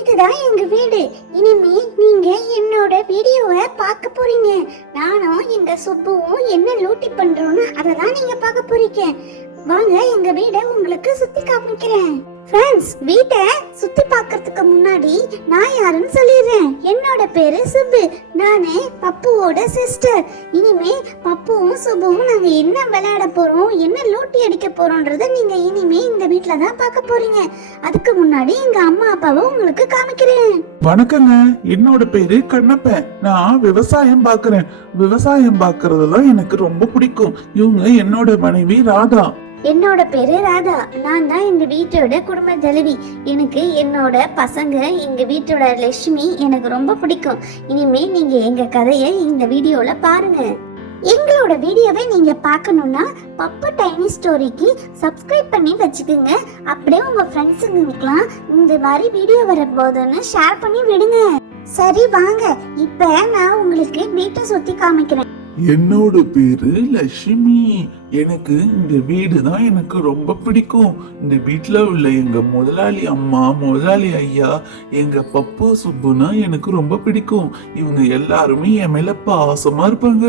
இதுதான் எங்க வீடு. இனிமே நீங்க என்னோட வீடியோவை பார்க்க போறீங்க. நானும் எங்க சுப்புவும் என்ன லூட்டி பண்றோம்னு அததான் நீங்க பார்க்க போறீங்க. வாங்க எங்க வீட உங்களுக்கு சுத்தி காமிக்கிறேன். ஃப்ரெண்ட்ஸ், வீட்டை சுத்தி பார்க்கிறதுக்கு முன்னாடி நான் யாருன்னு சொல்லிடுறேன். என்னோட பேரு சுப்பு. நானே பப்புவோட சிஸ்டர். இனிமே பப்புவும் சுப்புவும் நாங்க என்ன விளையாட போறோம், என்ன லூட்டி அடிக்க போறோம்ன்றத நீங்க இனிமே இந்த வீட்ல தான் பார்க்க போறீங்க. அதுக்கு முன்னாடி எங்க அம்மா அப்பாவை உங்களுக்கு காமிக்கிறேன். வணக்கங்க, என்னோட பேரு கண்ணப்பன். நான் விவசாயம் பாக்குறேன். விவசாயம் பாக்குறதெல்லாம் எனக்கு ரொம்ப பிடிக்கும். இவங்க என்னோட மனைவி ராதா. என்னோட பேரு ராதா. நான் தான் இந்த வீட்டோட குடும்ப தலைவி. எனக்கு என்னோட பசங்க, எங்க வீட்டோட லட்சுமி எனக்கு ரொம்ப பிடிக்கும். இனிமே நீங்க எங்க கதையை இந்த வீடியோல பாருங்க. எங்களோட வீடியோவை நீங்க பார்க்கணும்னா பப்பு டைனி ஸ்டோரிக்கு சப்ஸ்கிரைப் பண்ணி வச்சுக்கோங்க. அப்படியே உங்க ஃப்ரெண்ட்ஸுங்களுக்குலாம் இந்த மாதிரி வீடியோ வரப்போகுதுன்னு ஷேர் பண்ணி விடுங்க. சரி வாங்க, இப்ப நான் உங்களுக்கு வீட்டை சுத்தி காமிக்கிறேன். என்னோட பேரு லட்சுமி. எனக்கு இந்த வீடு தான் எனக்கு ரொம்ப பிடிக்கும். இந்த வீட்டுல உள்ள எங்க முதலாளி அம்மா, முதலாளி ஐயா, எங்க பப்பு சுப்புனா எனக்கு ரொம்ப பிடிக்கும். இவங்க எல்லாருமே என் மேல பாசமா இருப்பாங்க.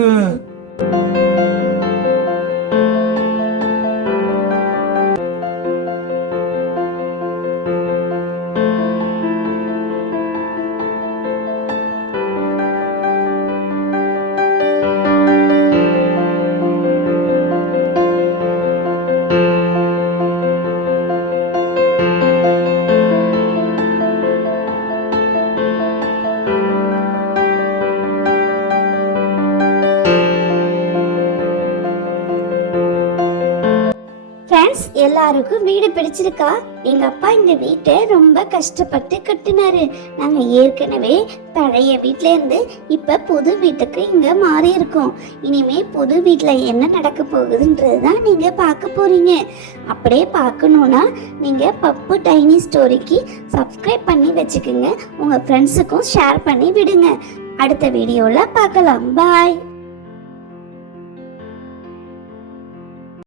எல்லாருக்கும் வீடு பிடிச்சிருக்கா? எங்க அப்பா இந்த வீட்டை ரொம்ப கஷ்டப்பட்டு கட்டினாரு. நாங்க ஏற்கனவே பழைய வீட்ல இருந்து இப்ப புது வீட்டுக்கு இங்க மாறி இருக்கோம். இனிமே புது வீட்டுல என்ன நடக்க போகுதுன்றதுதான் நீங்க பார்க்க போறீங்க. அப்படியே பார்க்கணும்னா நீங்க பப்பு டைனி ஸ்டோரிக்கு சப்ஸ்கிரைப் பண்ணி வச்சுக்கோங்க. உங்க ஃப்ரெண்ட்ஸுக்கும் ஷேர் பண்ணி விடுங்க. அடுத்த வீடியோல பார்க்கலாம். பாய்.